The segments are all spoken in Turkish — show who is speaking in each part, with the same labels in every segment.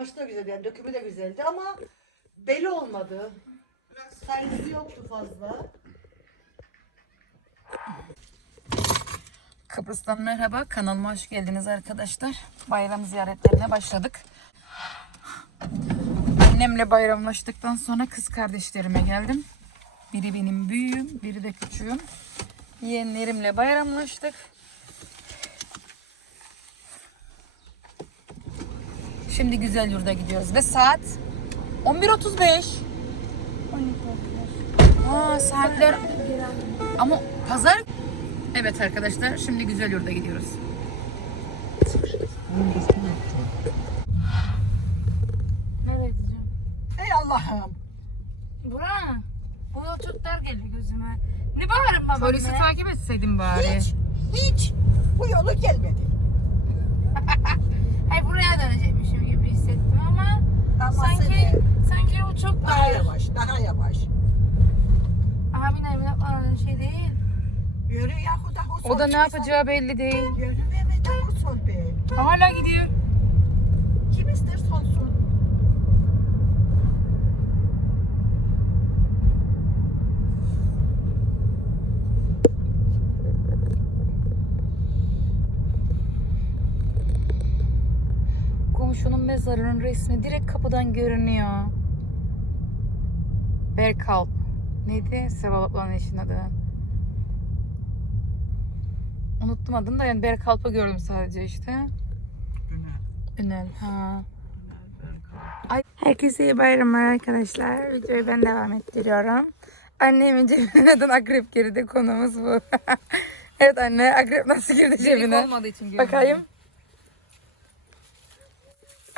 Speaker 1: kumaşı da güzeldi yani dökümü de güzeldi ama beli olmadı. Sayısı yoktu fazla.
Speaker 2: Kıbrıs'tan merhaba. Kanalıma hoş geldiniz arkadaşlar. Bayram ziyaretlerine başladık. Annemle bayramlaştıktan sonra kız kardeşlerime geldim. Biri benim büyüğüm, biri de küçüğüm. Yeğenlerimle bayramlaştık. Şimdi güzel yurda gidiyoruz ve saat 11.35. Aa, saatler ama pazar Evet arkadaşlar şimdi güzel yurda gidiyoruz. Nereye gideceğim?
Speaker 1: Ey Allah'ım.
Speaker 2: Bura? Bu yol çok dar geliyor gözüme. Ne bağırın baba? Polisi takip etseydin bari.
Speaker 1: Hiç, hiç bu yolu gelmedi.
Speaker 2: Hayır buraya dönecekmişim gibi hissettim ama,
Speaker 1: Ama
Speaker 2: sanki sanki o çok
Speaker 1: daha
Speaker 2: dar.
Speaker 1: yavaş, daha yavaş.
Speaker 2: Abi ne yapmadan şey değil.
Speaker 1: Yürü yahu daha sol.
Speaker 2: O da ne
Speaker 1: çıksan.
Speaker 2: yapacağı belli değil.
Speaker 1: Yürü be daha sol be.
Speaker 2: Hala gidiyor.
Speaker 1: Kim ister solsun?
Speaker 2: Komşunun mezarının resmi direkt kapıdan görünüyor. Berkalp. Neydi? Seval ablanın eşinin adı. Unuttum adını da yani Berkalp'ı gördüm sadece işte. Ünel. Ha. Ay. Herkese iyi bayramlar arkadaşlar. Videoyu ben devam ettiriyorum. Annemin cebine neden akrep girdi konumuz bu. evet anne akrep nasıl girdi cebine?
Speaker 3: olmadığı için
Speaker 2: Bakayım.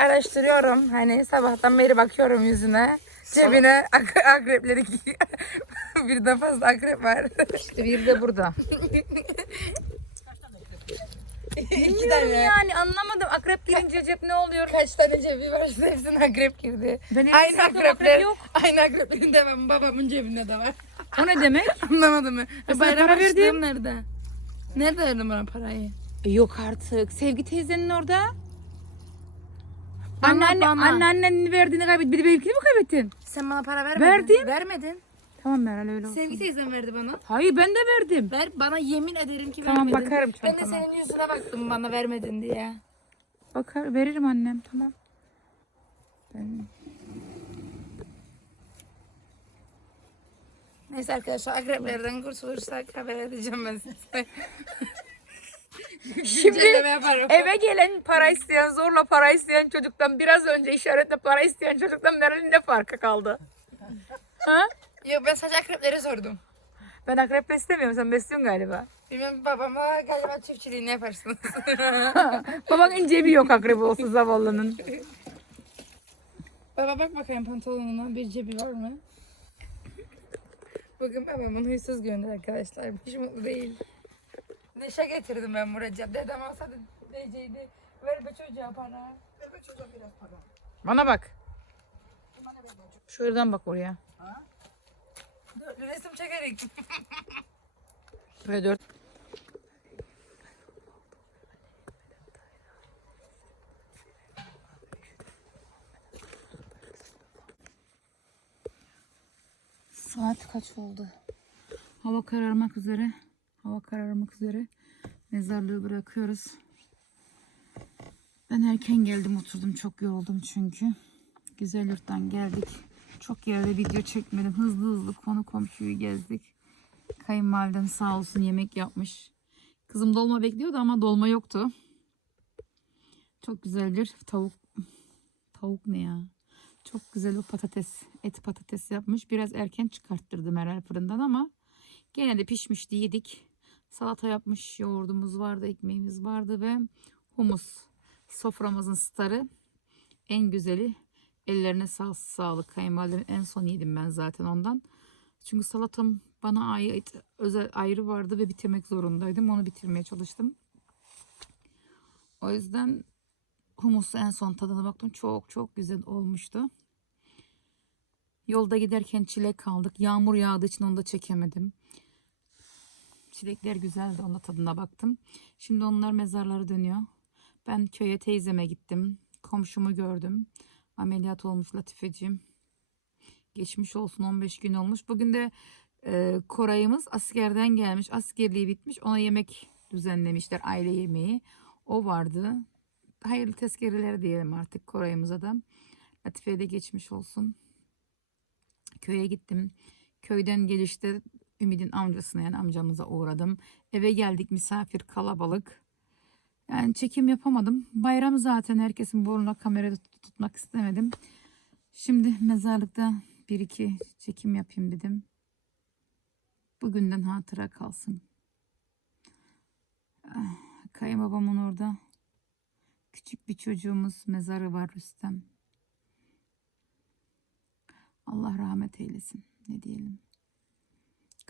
Speaker 2: Araştırıyorum. Hani sabahtan beri bakıyorum yüzüne. Cebine ak- akrepleri birden fazla akrep var.
Speaker 3: İşte bir de burada.
Speaker 2: İki tane. Yani anlamadım. Akrep girince cep ne oluyor? Kaç tane cebi var? İşte hepsine akrep girdi. aynı akrepler.
Speaker 3: yok.
Speaker 2: Aynı akreplerin devamı babamın cebinde de var.
Speaker 3: O ne demek?
Speaker 2: Anlamadım mı?
Speaker 3: sana
Speaker 2: Bayram
Speaker 3: para verdim.
Speaker 2: nerede? Nerede verdin bana parayı?
Speaker 3: E, yok artık. Sevgi teyzenin orada.
Speaker 2: Bana,
Speaker 3: Anne, anne,
Speaker 2: bana.
Speaker 3: anne annenin verdiğini kaybettin. Bir de benimkini mi kaybettin?
Speaker 2: Sen bana para vermedin.
Speaker 3: Verdim.
Speaker 2: Vermedin.
Speaker 3: Tamam Meral öyle olsun.
Speaker 2: Sevgi teyzem verdi bana.
Speaker 3: Hayır ben de verdim.
Speaker 2: Ver bana yemin ederim ki
Speaker 3: Tamam,
Speaker 2: vermedin.
Speaker 3: bakarım
Speaker 2: Ben de senin yüzüne baktım bana vermedin diye.
Speaker 3: Bakar veririm annem tamam. Ben...
Speaker 2: Neyse arkadaşlar akreplerden kurtulursak haber edeceğim ben size.
Speaker 3: Şimdi eve gelen para isteyen, zorla para isteyen çocuktan biraz önce işaretle para isteyen çocuktan Meral'in ne farkı kaldı? ha?
Speaker 2: Yok ben sadece akrepleri sordum.
Speaker 3: Ben akrep beslemiyorum. Sen besliyorsun galiba.
Speaker 2: Bilmem babama galiba çiftçiliğini yaparsınız.
Speaker 3: Babanın cebi yok akrep olsun zavallının.
Speaker 2: Baba bak bakayım pantolonuna bir cebi var mı? Bugün babamın huysuz günü arkadaşlar. Hiç mutlu değil. Neşe getirdim ben buraya. Dedem olsa da diyeceydi. Ver be çocuğa para.
Speaker 1: Ver be çocuğa biraz para.
Speaker 3: Bana bak. Şuradan bak oraya.
Speaker 2: Dörtlü resim çekerek.
Speaker 3: Böyle dört. Saat kaç oldu? Hava kararmak üzere. Hava kararmak üzere. Mezarlığı bırakıyoruz. Ben erken geldim oturdum. Çok yoruldum çünkü. Güzel yurttan geldik. Çok yerde video çekmedim. Hızlı hızlı konu komşuyu gezdik. Kayınvalidem sağ olsun yemek yapmış. Kızım dolma bekliyordu ama dolma yoktu. Çok güzel bir tavuk. Tavuk ne ya? Çok güzel bir patates. Et patates yapmış. Biraz erken çıkarttırdım herhalde fırından ama gene de pişmişti yedik. Salata yapmış. Yoğurdumuz vardı, ekmeğimiz vardı ve humus. Soframızın starı. En güzeli. Ellerine sağ, sağlık kayınvalidemin. En son yedim ben zaten ondan. Çünkü salatam bana ait özel ayrı vardı ve bitirmek zorundaydım. Onu bitirmeye çalıştım. O yüzden humusu en son tadına baktım. Çok çok güzel olmuştu. Yolda giderken çilek kaldık. Yağmur yağdığı için onu da çekemedim. Çilekler güzeldi. Onda tadına baktım. Şimdi onlar mezarları dönüyor. Ben köye teyzeme gittim. komşumu gördüm. Ameliyat olmuş Latifeciğim. Geçmiş olsun 15 gün olmuş. Bugün de e, Koray'ımız askerden gelmiş. Askerliği bitmiş. Ona yemek düzenlemişler. Aile yemeği. O vardı. Hayırlı tezkereler diyelim artık Koray'ımıza da. Latife'ye de geçmiş olsun. Köye gittim. Köyden gelişte Ümit'in amcasına yani amcamıza uğradım. Eve geldik misafir kalabalık. Yani çekim yapamadım. Bayram zaten herkesin burnuna kamerada tut- tutmak istemedim. Şimdi mezarlıkta bir iki çekim yapayım dedim. Bugünden hatıra kalsın. Ah, Kayınbabamın orada küçük bir çocuğumuz mezarı var Rüstem. Allah rahmet eylesin. Ne diyelim.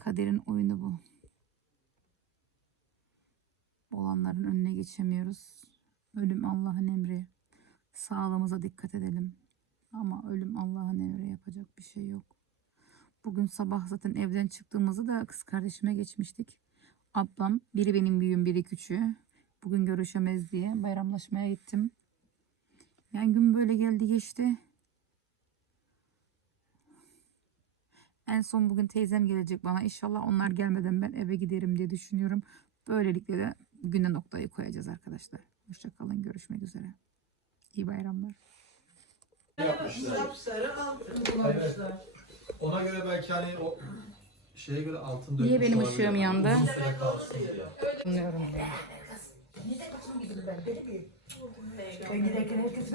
Speaker 3: Kaderin oyunu bu. Olanların önüne geçemiyoruz. Ölüm Allah'ın emri. Sağlığımıza dikkat edelim. Ama ölüm Allah'ın emri yapacak bir şey yok. Bugün sabah zaten evden çıktığımızı da kız kardeşime geçmiştik. Ablam, biri benim büyüğüm, biri küçüğü. Bugün görüşemez diye bayramlaşmaya gittim. Yani gün böyle geldi geçti. En son bugün teyzem gelecek bana. İnşallah onlar gelmeden ben eve giderim diye düşünüyorum. Böylelikle de güne noktayı koyacağız arkadaşlar. Hoşçakalın. Görüşmek üzere. İyi bayramlar.
Speaker 4: yapmışlar.
Speaker 1: Sapsarı altın.
Speaker 4: Ona göre belki hani o şeye göre altın
Speaker 3: Niye
Speaker 4: dökmüş
Speaker 3: benim
Speaker 4: olabilir.
Speaker 3: ışığım yandı?
Speaker 4: Uzun süre kalsın diye.
Speaker 3: Bilmiyorum.
Speaker 1: Ben giderken herkes